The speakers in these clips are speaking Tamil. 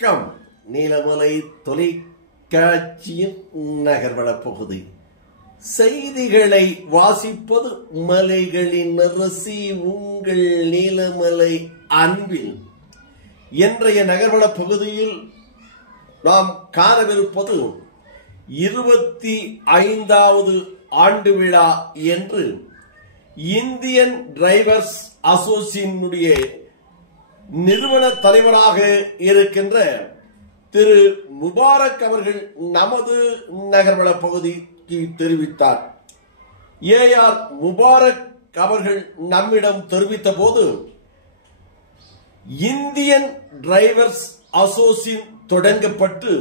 வணக்கம். நீலமலை தொலைக்காட்சியின் நகர்வள பகுதி செய்திகளை வாசிப்பது மலைகளின் அரசி உங்கள் நீலமலை அன்பில். இன்றைய நகர்வள பகுதியில் நாம் காணவிருப்பது 25வது ஆண்டு விழா என்று இந்தியன் டிரைவர்ஸ் அசோசியேஷனுடைய நிறுவன தலைவராக இருக்கின்ற திரு முபாரக் அவர்கள் நமது நகர்வள பகுதிக்கு தெரிவித்தார். ஏஆர் முபாரக் அவர்கள் நம்மிடம் தெரிவித்த போது, இந்தியன் டிரைவர்ஸ் அசோசியேஷன் தொடங்கப்பட்டு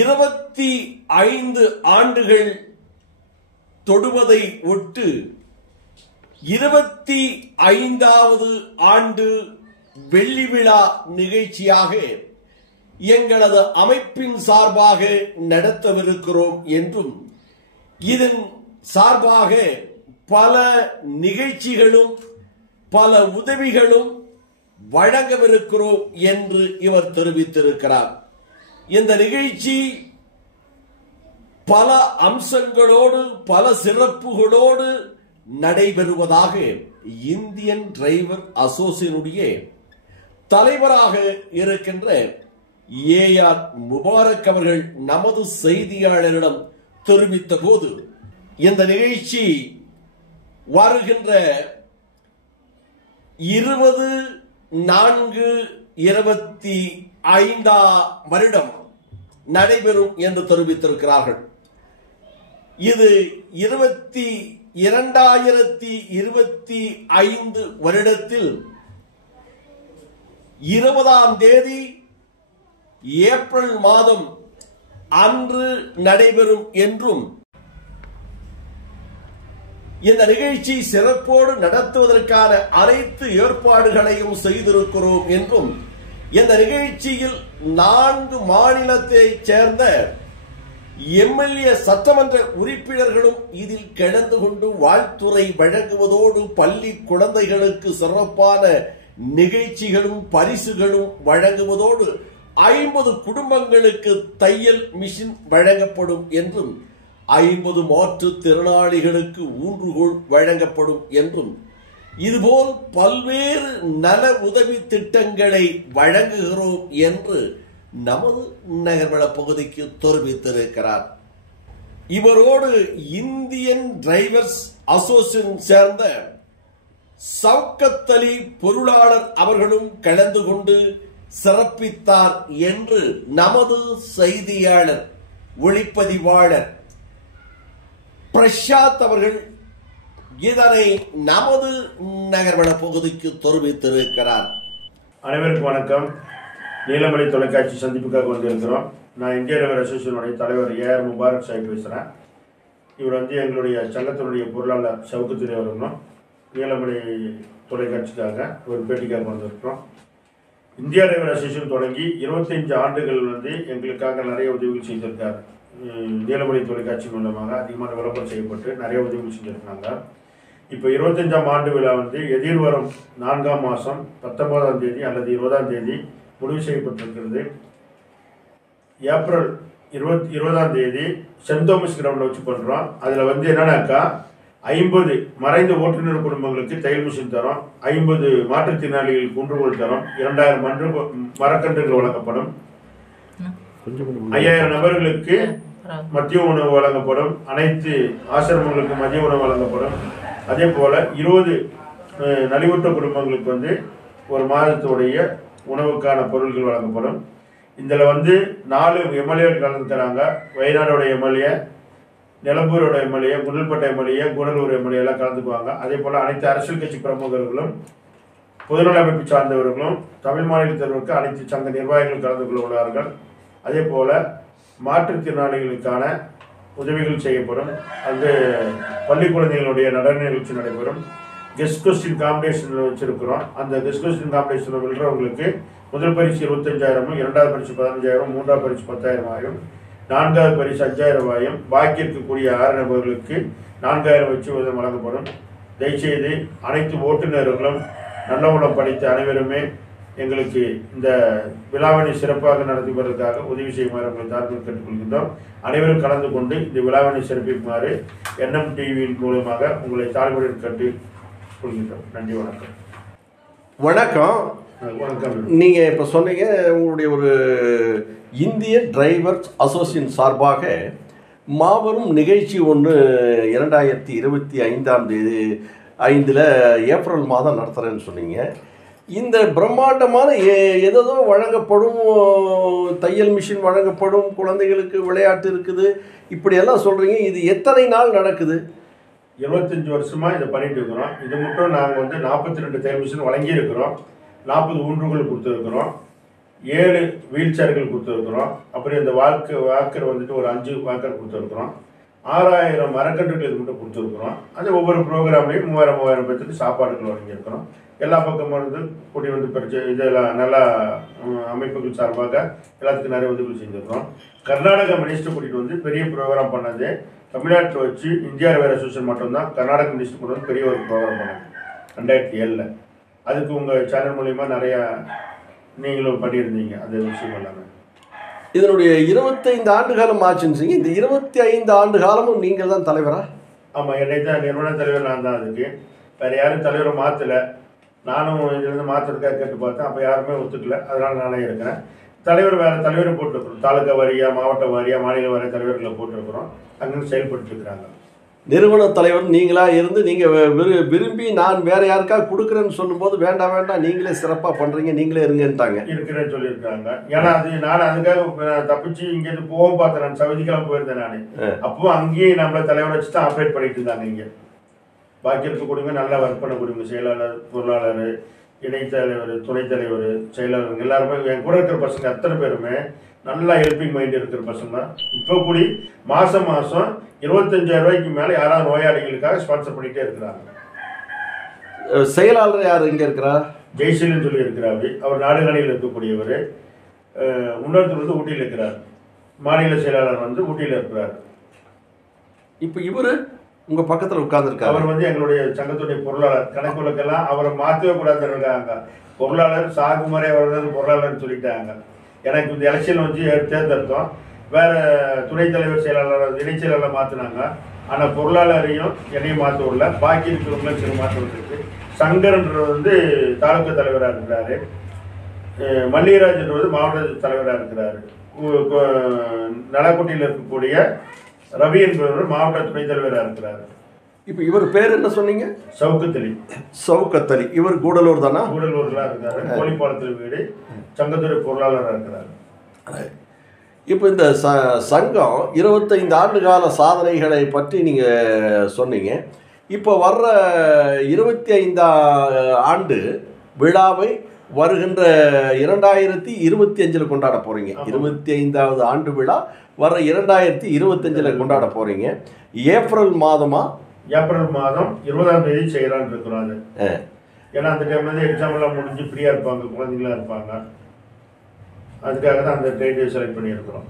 25 ஆண்டுகள் தொடுவதை ஒட்டு 25வது ஆண்டு வெள்ளி விழா நிகழ்ச்சியாக எங்களது அமைப்பின் சார்பாக நடத்தவிருக்கிறோம் என்றும், இதன் சார்பாக பல நிகழ்ச்சிகளும் பல உதவிகளும் வழங்கவிருக்கிறோம் என்று இவர் தெரிவித்திருக்கிறார். இந்த நிகழ்ச்சி பல அம்சங்களோடு பல சிறப்புகளோடு நடைபெறுவதாக இந்தியன் டிரைவர் அசோசியேஷனுடைய தலைவராக இருக்கின்ற ஏஆர் முபாரக் அவர்கள் நமது செய்தியாளரிடம் தெரிவித்த போது, இந்த நிகழ்ச்சி வருகின்ற 20/4/25 வருடம் நடைபெறும் என்று தெரிவித்திருக்கிறார்கள். இது 2025 வருடத்தில் 20ஆம் தேதி ஏப்ரல் மாதம் அன்று நடைபெறும் என்றும், இந்த நிகழ்ச்சி சிறப்போடு நடத்துவதற்கான அனைத்து ஏற்பாடுகளையும் செய்திருக்கிறோம் என்றும், இந்த நிகழ்ச்சியில் 4 மாநிலத்தைச் சேர்ந்த எம்எல்ஏ சட்டமன்ற உறுப்பினர்களும் இதில் கலந்து கொண்டு வாழ்த்துரை வழங்குவதோடு பள்ளி குழந்தைகளுக்கு சிறப்பான நிகழ்ச்சிகளும் பரிசுகளும் வழங்குவதோடு 50 குடும்பங்களுக்கு தையல் மிஷின் வழங்கப்படும் என்றும், 50 மாற்றுத்திறனாளிகளுக்கு ஊன்றுகோல் வழங்கப்படும் என்றும், இதுபோல் பல்வேறு நல உதவி திட்டங்களை வழங்குகிறோம் என்று நமது நகர்வள பகுதிக்கு தெரிவித்திருக்கிறார். இவரோடு இந்தியன் டிரைவர்ஸ் அசோசியேஷன் சேர்ந்த சவுக்கத் அலி பொருளாளர் அவர்களும் கலந்து கொண்டு சிறப்பித்தார் என்று நமது செய்தியாளர் ஒளிப்பதிவாளர் பிரசாத் அவர்கள் இதனை நமது நகர்வள பகுதிக்கு தெரிவித்திருக்கிறார். அனைவருக்கும் வணக்கம். நீலமலை தொலைக்காட்சி சந்திப்புக்காக வந்திருக்கிறோம். நான் இந்திய டிரைவர் அசோசியேஷனுடைய தலைவர் ஏஆர் முபாரக் சாஹிப் பேசுகிறேன். இவர் எங்களுடைய சங்கத்தினுடைய பொருளாளர் சவுக்கத் அலி அவர்களும் நீலமலை தொலைக்காட்சிக்காக ஒரு பேட்டிக்காக வந்திருக்கிறோம். இந்திய டிரைவர் அசோசியேஷன் தொடங்கி 25 ஆண்டுகள் எங்களுக்காக நிறைய உதவிகள் செய்திருக்கார். நீலமலை தொலைக்காட்சி மூலமாக அதிகமான விளம்பரம் செய்யப்பட்டு நிறைய உதவிகள் செஞ்சுருக்காங்க. இப்போ 25ஆம் ஆண்டு விழா எதிர்வரும் 4ஆம் மாதம் 19ஆம் தேதி அல்லது 20ஆம் தேதி முடிவு செய்யப்பட்டிருக்கிறது. ஏப்ரல் 20ஆம் தேதி சென்ட் தோமஸ் கிரவுண்டில் வச்சு பண்ணுறோம். அதில் என்னன்னாக்கா 50 மறைந்த ஓட்டுநர் குடும்பங்களுக்கு தையல் மிஷின் தரோம், 50 மாற்றுத்திறனாளிகளுக்கு ஊன்றுகோல் தரோம், 2000 மரக்கன்றுகள் வழங்கப்படும், 5000 நபர்களுக்கு மதிய உணவு வழங்கப்படும், அனைத்து ஆசிரமங்களுக்கு மதிய உணவு வழங்கப்படும். அதே போல் 20 நலிவுற்ற குடும்பங்களுக்கு ஒரு மாதத்துடைய உணவுக்கான பொருட்கள் வழங்கப்படும். இதில் 4 எம்எல்ஏக்கள் கலந்து தராங்க. வயநாடோட எம்எல்ஏ, நிலம்பூரோட எம்எல்ஏ, முன்னல்பட்ட எம்எல்ஏ, கூடலூர் எம்எல்ஏ எல்லாம் கலந்துக்குவாங்க. அதே போல் அனைத்து அரசியல் கட்சி பிரமுகர்களும் பொதுநல அமைப்பு சார்ந்தவர்களும் தமிழ் மாநிலத்திற்கு அனைத்து சங்க நிர்வாகிகள் கலந்து கொள்ள உள்ளார்கள். அதே போல் மாற்றுத்திறனாளிகளுக்கான உதவிகள் செய்யப்படும். பள்ளி குழந்தைகளுடைய நடன நிகழ்ச்சி நடைபெறும். கெஸ்ட் கொஸ்டின் காம்படிஷன் வச்சிருக்கிறோம். அந்த கெஸ்ட் கொஸ்டின் காம்படிஷன் வெல்றவங்களுக்கு முதல் பரிசு 25,000, 2வது பரிசு 15,000, 3வது பரிசு 10,000 ஆகும், 4வது பரிசு 5,000 ஆகும். பாக்கி இருக்கக்கூடிய 6 நபர்களுக்கு 4,000 வச்சு வழங்கப்படும். தயவுசெய்து அனைத்து ஓட்டுநர்களும் நல்ல உணவு படித்த அனைவருமே எங்களுக்கு இந்த விழாவினை சிறப்பாக நடத்துவதற்காக உதவி செய்யுமாறு உங்களை தாழ்மையுடன் கேட்டுக்கொள்கின்றோம். அனைவரும் கலந்து கொண்டு இந்த விழாவினை சிறப்பிக்குமாறு என்எம் டிவியின் மூலமாக உங்களை தாழ்மையுடன் கேட்டுக்கொள்கின்றோம். நன்றி, வணக்கம். வணக்கம். வணக்கம். நீங்கள் இப்போ சொன்னீங்க உங்களுடைய ஒரு இந்திய டிரைவர்ஸ் அசோசியேஷன் சார்பாக மாபெரும் நிகழ்ச்சி ஒன்று 2025 ஏப்ரல் மாதம் நடத்துகிறேன்னு சொன்னீங்க. இந்த பிரம்மாண்டமான ஏதோ வழங்கப்படும், தையல் மிஷின் வழங்கப்படும், குழந்தைகளுக்கு விளையாட்டு இருக்குது, இப்படியெல்லாம் சொல்கிறீங்க. இது எத்தனை நாள் நடக்குது? 25 வருஷமாக இதை பண்ணிட்டு இருக்கிறோம். இது மட்டும் நாங்கள் வந்து 42 தையல் மிஷின் வழங்கியிருக்கிறோம், 40 ஊன்றுகள் கொடுத்துருக்குறோம், 7 வீல் சேர்கள் கொடுத்துருக்குறோம். அப்புறம் இந்த வாக்கர் வந்துட்டு ஒரு 5 வாக்கர் கொடுத்துருக்குறோம். 6000 மரக்கன்றுகள் இது மட்டும் கொடுத்துருக்குறோம். அது ஒவ்வொரு ப்ரோக்ராம்லையும் 3000 பேருக்கு சாப்பாடுகள் வழங்கியிருக்கிறோம். எல்லா பக்கமும் வந்து கூட்டி வந்து இதெல்லாம் நல்லா அமைப்புகள் சார்பாக எல்லாத்துக்கும் நிறைய உதவிகள் செஞ்சுருக்கிறோம். கர்நாடகா மினிஸ்டர் கூட்டிகிட்டு வந்து பெரிய ப்ரோக்ராம் பண்ணது தமிழ்நாட்டில் வச்சு இந்தியா வேர் அசோசியேஷன் மட்டும்தான் கர்நாடக மினிஸ்டர் கொண்டு வந்து பெரிய ஒரு ப்ரோக்ராம் பண்ணாங்க 2007. அதுக்கு உங்கள் சேனல் மூலிமா நிறையா நீங்களும் பண்ணியிருந்தீங்க. அது விஷயம் எல்லாமே இதனுடைய 25 ஆண்டு காலம் ஆச்சுன்னு. இந்த 25 ஆண்டு காலமும் நீங்கள் தான் தலைவரா? ஆமாம், என்னை தான் நிறுவன தலைவர் நான் தான். அதுக்கு வேறு யாரும் தலைவரை மாற்றலை. நானும் இதுலேருந்து மாற்றுறதுக்காக கேட்டு பார்த்தேன். அப்போ யாருமே ஒத்துக்கல. அதனால் நானே இருக்கிறேன். தலைவர் வேறு தலைவரும் போட்டிருக்கிறோம். தாலுக்கா வாரியாக, மாவட்ட வாரியாக, மாநில வாரிய தலைவர்களை போட்டிருக்கிறோம். அங்கே செயல்பட்டுருக்கிறாங்க. நிறுவன தலைவர் நீங்களாக இருந்து நீங்கள் விரும்பி நான் வேறு யாருக்காக கொடுக்குறேன்னு சொல்லும்போது வேண்டாம் நீங்களே சிறப்பாக பண்ணுறீங்க, நீங்களே இருங்கன்ட்டாங்க. இருக்கிறேன்னு சொல்லியிருக்காங்க. ஏன்னா அது நான் அதுக்காக தப்பிச்சு இங்கேருந்து போகவும் பார்த்தேன். நான் சவுதிக்கெல்லாம் போயிருந்தேன் நான். அப்போ அங்கேயே நம்மளை தலைவரை வச்சு தான் ஆப்ரேட் பண்ணிட்டு இருந்தாங்க. இங்கே பாக்கி இருக்கக்கூடியவங்க நல்லா ஒர்க் பண்ணக்கூடியவங்க, செயலாளர், பொருளாளர், இணைத்தலைவர், துணைத் தலைவர், செயலாளர் எல்லாருமே என் கூட இருக்கிற பசங்க அத்தனை பேருமே நல்லா ஹெல்பிங் மைண்ட் இருக்கிற பசங்க. இப்போ கூடி மாதம் 25,000 ரூபாய்க்கு மேலே யாராவது நோயாளிகளுக்காக ஸ்பான்சர் பண்ணிகிட்டே இருக்கிறாங்க. செயலாளர் யார் இங்கே இருக்கிறார்? ஜெய்சீலன் சொல்லி இருக்கிறாரு. அவர் நாடுகாணியில் இருக்கக்கூடியவர். இன்னொருத்தர் வந்து ஊட்டியில் இருக்கிறார். மாநில செயலாளர் வந்து ஊட்டியில் இருக்கிறார். இப்போ இவர் உங்கள் பக்கத்தில் உட்கார்ந்துருக்காரு. அவர் வந்து எங்களுடைய சங்கத்துடைய பொருளாளர். கணக்குகளுக்கெல்லாம் அவரை மாற்றவே கூடாதுன்னு பொருளாளர் சாகுமாரே அவர் பொருளாளர்னு சொல்லிட்டாங்க. எனக்கு இந்த எலெக்ஷன் வச்சு தேர்ந்தெடுத்தோம். வேறு துணைத் தலைவர், செயலாளர், இணைச் செயலாளர் மாற்றினாங்க. ஆனால் பொருளாளரையும் என்னையும் மாற்ற விடல. பாக்கி இருக்கிறவங்களும் சில மாற்றம் இருக்கு. சங்கர்ன்றது வந்து தாலுக்கா தலைவராக இருக்கிறாரு. மல்லிகராஜ்ன்றது மாவட்ட தலைவராக இருக்கிறாரு. நலக்குட்டியில் இருக்கக்கூடிய ரவி என்பவர் மாவட்ட துணைத் தலைவராக இருக்கிறாரு. இப்போ இவர் பேர் என்ன சொன்னீங்க? சவுக்கத்தலி. சவுக்கத்தலி. இவர் கூடலூர் தானா? கூடலூர்லாம் இருக்காரு. கோழிப்பாலத்தில் வீடு. சங்கத்துறை பொருளாளராக இருக்கிறார். இப்போ இந்த சங்கம் 25 ஆண்டு கால சாதனைகளை பற்றி நீங்கள் சொன்னீங்க. இப்போ வர்ற 25 ஆண்டு விழாவை வருகின்ற 2025 கொண்டாட போகிறீங்க. 25வது ஆண்டு விழா வர 2025 கொண்டாட போகிறீங்க. ஏப்ரல் மாதம் 20ஆம் தேதி செய்யலான்னு இருக்கிறோம். அது ஏன்னா அந்த டைம்லேருந்து எக்ஸாம்லாம் முடிஞ்சு ஃப்ரீயாக இருப்பாங்க, குழந்தைங்களாம் இருப்பாங்க. அதுக்காக தான் அந்த டேட்டை செலக்ட் பண்ணியிருக்கிறோம்.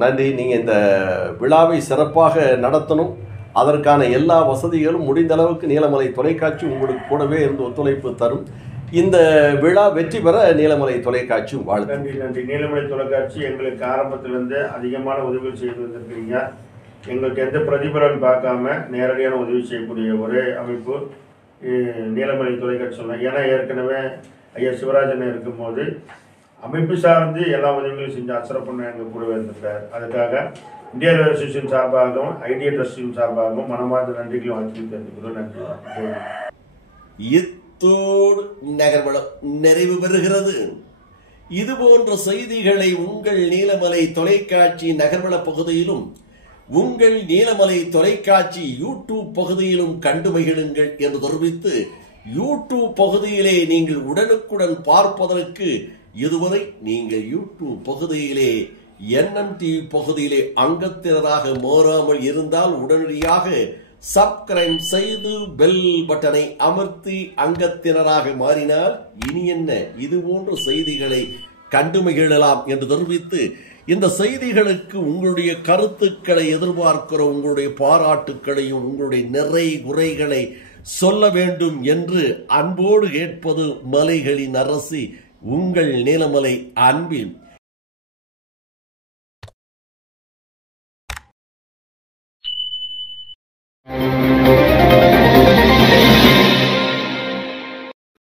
நன்றி. நீங்கள் இந்த விழாவை சிறப்பாக நடத்தணும். அதற்கான எல்லா வசதிகளும் முடிந்த அளவுக்கு நீலமலை தொலைக்காட்சி உங்களுக்கு கூடவே இருந்து ஒத்துழைப்பு தரும். இந்த விழா வெற்றி பெற நீலமலை தொலைக்காட்சி வாழ்த்து. நன்றி. நீலமலை தொலைக்காட்சி எங்களுக்கு ஆரம்பத்திலேருந்து அதிகமான உதவிகள் செய்து வந்திருக்கிறீங்க. எங்களுக்கு எந்த பிரதிபலன் பார்க்காம நேரடியான உதவி செய்யக்கூடிய ஒரே அமைப்பு நீலமலை தொலைக்காட்சி சொல்லலாம். ஏன்னா ஏற்கனவே ஐயா சிவராஜன் இருக்கும்போது அமைப்பு சார்ந்து எல்லா உதவிகளும் செஞ்சு அசரப்பண்ண எங்கள் கூடவே இருந்திருக்கார். அதுக்காக இந்தியா வேர் அசோசியேஷன் சார்பாகவும் ஐடியா ட்ரஸ்டின் சார்பாகவும் மனமார்ந்த நன்றிகளும் வாழ்த்து தெரிவிக்கிறோம். நன்றி. இத்தோடு நகர்வளம் நிறைவு பெறுகிறது. இது போன்ற செய்திகளை உங்கள் நீலமலை தொலைக்காட்சி நகர்வள பகுதியிலும் உங்கள் நீலமலை தொலைக்காட்சி யூடியூப் பகுதியிலும் கண்டு மகிழுங்கள் என்று தெரிவித்து, யூடியூப் பகுதியிலே நீங்கள் உடனுக்குடன் பார்ப்பதற்கு இதுவரை நீங்கள் யூடியூப் பகுதியிலே என்எம் டிவி பகுதியிலே அங்கத்தினராக மாறாமல் இருந்தால் உடனடியாக சப்ஸ்கிரைப் செய்து பெல் பட்டனை அமர்த்தி அங்கத்தினராக மாறினால் இனி என்ன இது போன்ற செய்திகளை கண்டு மகிழலாம் என்று தெரிவித்து, இந்த செய்திகளுக்கு உங்களுடைய கருத்துக்களை எதிர்பார்க்கிற உங்களுடைய பாராட்டுக்களையும் உங்களுடைய நிறை குறைகளை சொல்ல வேண்டும் என்று அன்போடு கேட்பது மலைகளின் அரசி உங்கள் நீலமலை அன்பின்